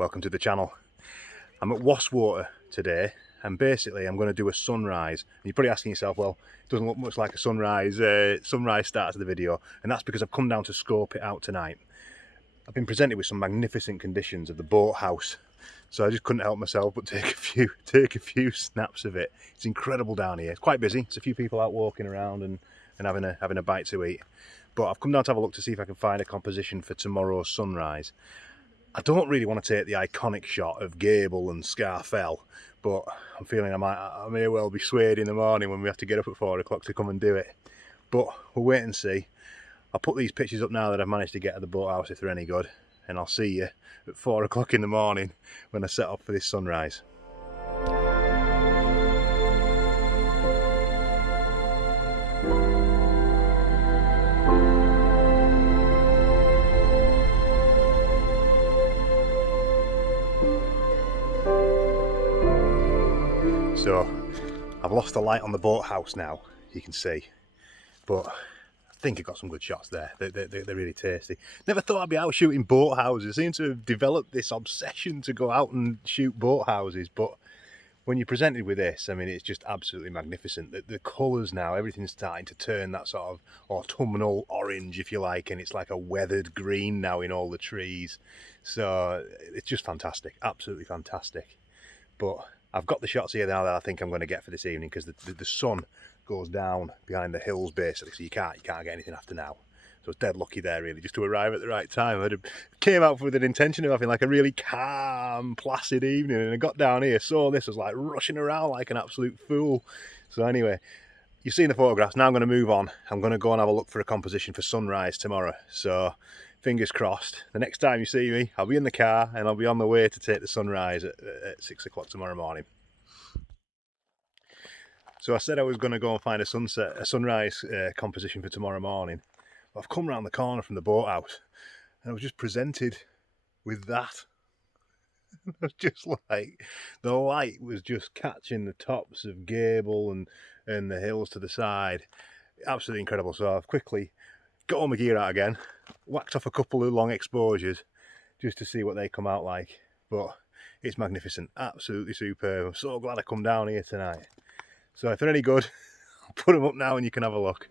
welcome to the channel. I'm at Wast Water today and basically I'm going to do a sunrise. And you're probably asking yourself, well, it doesn't look much like a sunrise. Sunrise starts the video, and that's because I've come down to scope it out tonight. I've been presented with some magnificent conditions of the boathouse, so I just couldn't help myself but take a few snaps of it. It's incredible down here. It's quite busy. There's a few people out walking around and having a bite to eat. But I've come down to have a look to see if I can find a composition for tomorrow's sunrise. I don't really want to take the iconic shot of Gable and Scarfell, but I'm feeling I may well be swayed in the morning when we have to get up at 4 o'clock to come and do it. But we'll wait and see. I'll put these pictures up now that I've managed to get at the boathouse if they're any good, and I'll see you at 4 o'clock in the morning when I set off for this sunrise. So I've lost the light on the boathouse now, you can see, but I think I got some good shots there. They're really tasty. Never thought I'd be out shooting boathouses. I seem to have developed this obsession to go out and shoot boathouses, but when you're presented with this, I mean, it's just absolutely magnificent. The colours now, everything's starting to turn that sort of autumnal orange, if you like, and it's like a weathered green now in all the trees. So it's just fantastic, absolutely fantastic. But I've got the shots here now that I think I'm going to get for this evening, because the sun goes down behind the hills basically, so you can't get anything after now. So it's dead lucky there really, just to arrive at the right time. I came out with an intention of having like a really calm, placid evening, and I got down here, saw this, was like rushing around like an absolute fool. So anyway, you've seen the photographs, now I'm going to move on. I'm going to go and have a look for a composition for sunrise tomorrow. So fingers crossed, the next time you see me, I'll be in the car and I'll be on the way to take the sunrise at 6 o'clock tomorrow morning. So I said I was going to go and find a sunrise composition for tomorrow morning. But I've come round the corner from the boathouse and I was just presented with that. It was just like, the light was just catching the tops of Gable and the hills to the side. Absolutely incredible. So I've quickly got all my gear out again, whacked off a couple of long exposures just to see what they come out like. But it's magnificent, absolutely superb. I'm so glad I come down here tonight. So if they're any good, I'll put them up now and you can have a look.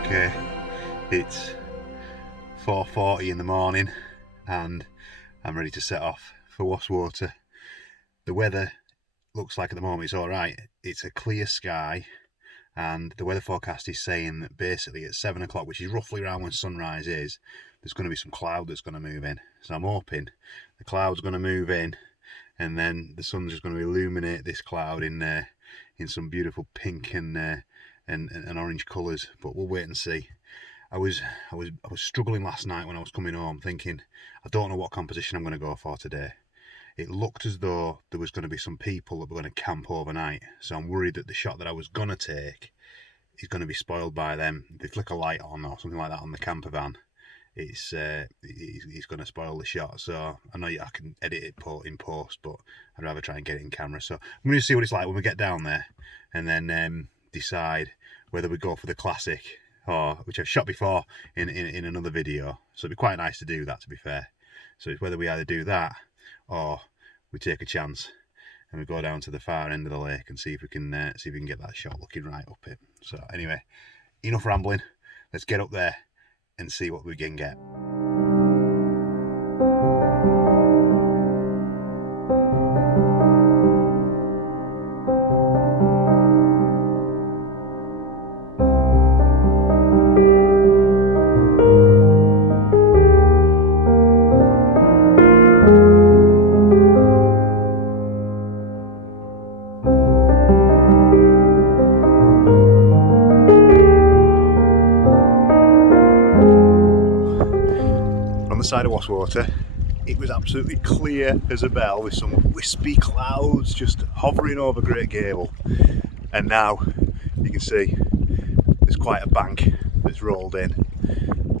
Okay, it's 4:40 in the morning and I'm ready to set off for Wast Water. The weather looks like at the moment it's alright. It's a clear sky and the weather forecast is saying that basically at 7 o'clock, which is roughly around when sunrise is, there's going to be some cloud that's going to move in. So I'm hoping the cloud's going to move in and then the sun's just going to illuminate this cloud in some beautiful pink and orange colours, but we'll wait and see. I was struggling last night when I was coming home, thinking I don't know what composition I'm going to go for today. It looked as though there was going to be some people that were going to camp overnight, so I'm worried that the shot that I was going to take is going to be spoiled by them. If they flick a light on or something like that on the camper van, it's going to spoil the shot. So I know I can edit it in post, but I'd rather try and get it in camera. So I'm going to see what it's like when we get down there, and then decide whether we go for the classic, or which I've shot before in another video. So it'd be quite nice to do that, to be fair. So it's whether we either do that or we take a chance and we go down to the far end of the lake and see if we can get that shot looking right up it. So anyway, enough rambling. Let's get up there and see what we can get. Side of Wast Water, it was absolutely clear as a bell with some wispy clouds just hovering over Great Gable, and now you can see there's quite a bank that's rolled in,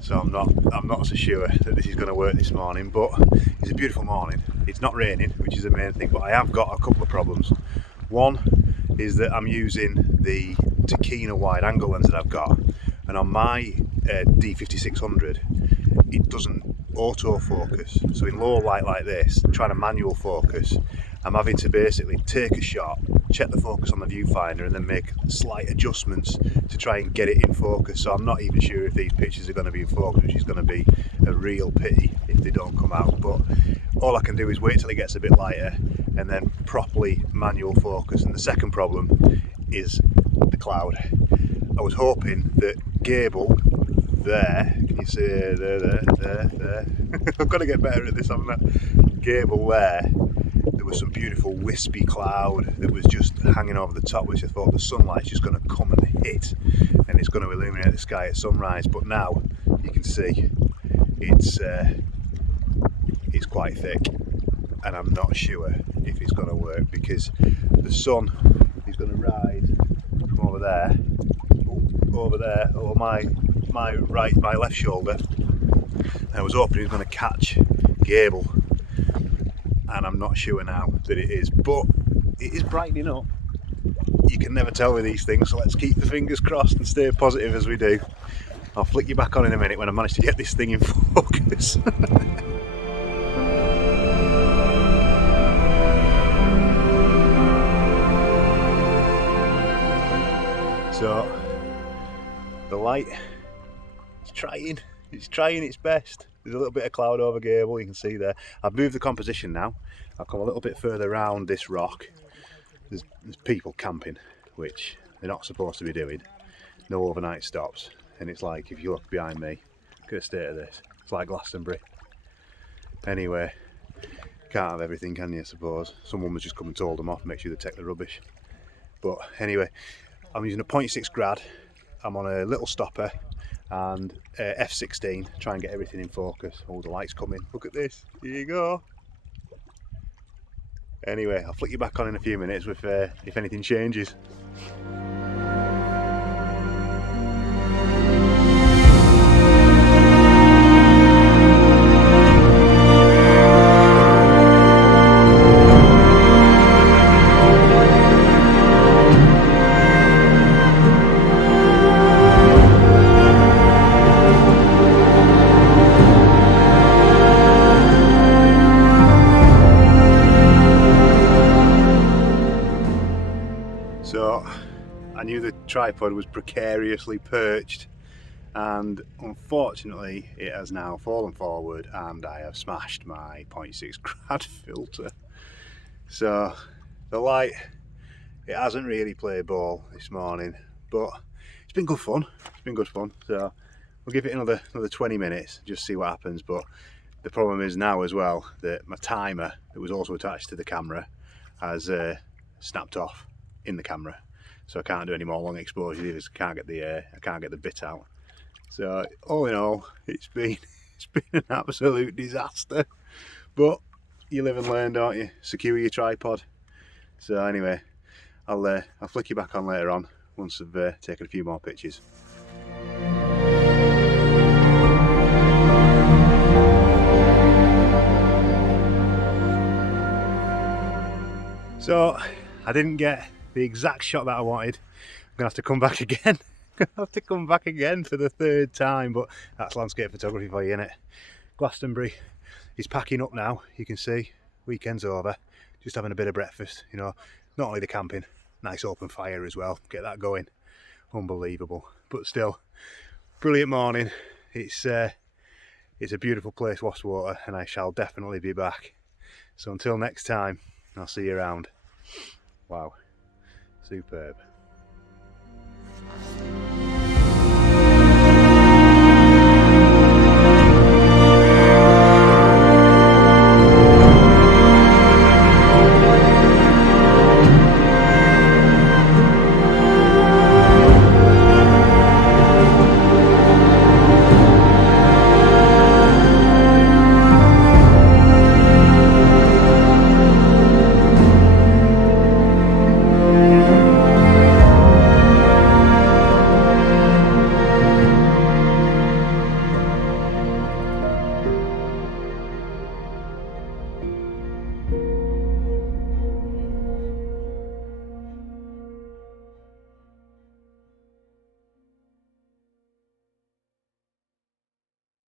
so I'm not so sure that this is going to work this morning. But it's a beautiful morning. It's not raining, which is the main thing, but I have got a couple of problems. One is that I'm using the Tokina wide angle lens that I've got, and on my D5600 it doesn't autofocus. So in low light like this, trying to manual focus, I'm having to basically take a shot, check the focus on the viewfinder, and then make slight adjustments to try and get it in focus. So I'm not even sure if these pictures are going to be in focus, which is going to be a real pity if they don't come out. But all I can do is wait till it gets a bit lighter and then properly manual focus. And the second problem is the cloud. I was hoping that Gable there, can you see there, I've got to get better at this, haven't I? Gable there was some beautiful wispy cloud that was just hanging over the top, which I thought the sunlight's just going to come and hit and it's going to illuminate the sky at sunrise. But now you can see it's quite thick, and I'm not sure if it's going to work because the sun is going to rise from over there over my left shoulder, and I was hoping it was going to catch Gable, and I'm not sure now that it is, but it is brightening up. You can never tell with these things, so let's keep the fingers crossed and stay positive as we do. I'll flick you back on in a minute when I manage to get this thing in focus. So the light is trying its best. There's a little bit of cloud over Gable, you can see there. I've moved the composition now. I've come a little bit further around this rock. There's people camping, which they're not supposed to be doing. No overnight stops. And it's like, if you look behind me, look at the state of this. It's like Glastonbury. Anyway, can't have everything, can you, I suppose. Someone was just come and told them off, make sure they take the rubbish. But anyway, I'm using a 0.6 Grad. I'm on a little stopper and f16, try and get everything in focus. Oh, the light's coming. Look at this. Here you go. Anyway, I'll flick you back on in a few minutes with if anything changes. So I knew the tripod was precariously perched, and unfortunately it has now fallen forward and I have smashed my 0.6 Grad filter. So the light, it hasn't really played ball this morning, but it's been good fun. So we'll give it another 20 minutes, just see what happens. But the problem is now as well that my timer that was also attached to the camera has snapped off in the camera, so I can't do any more long exposures. I can't get the bit out. So all in all, it's been an absolute disaster. But you live and learn, don't you? Secure your tripod. So anyway, I'll flick you back on later on once I've taken a few more pictures. So I didn't get the exact shot that I wanted. I'm gonna have to come back again. For the third time, but that's landscape photography for you, innit? Glastonbury is packing up now. You can see weekend's over. Just having a bit of breakfast. You know, not only the camping, nice open fire as well. Get that going. Unbelievable. But still, brilliant morning. It's a beautiful place, Wast Water, and I shall definitely be back. So until next time, I'll see you around. Wow, superb.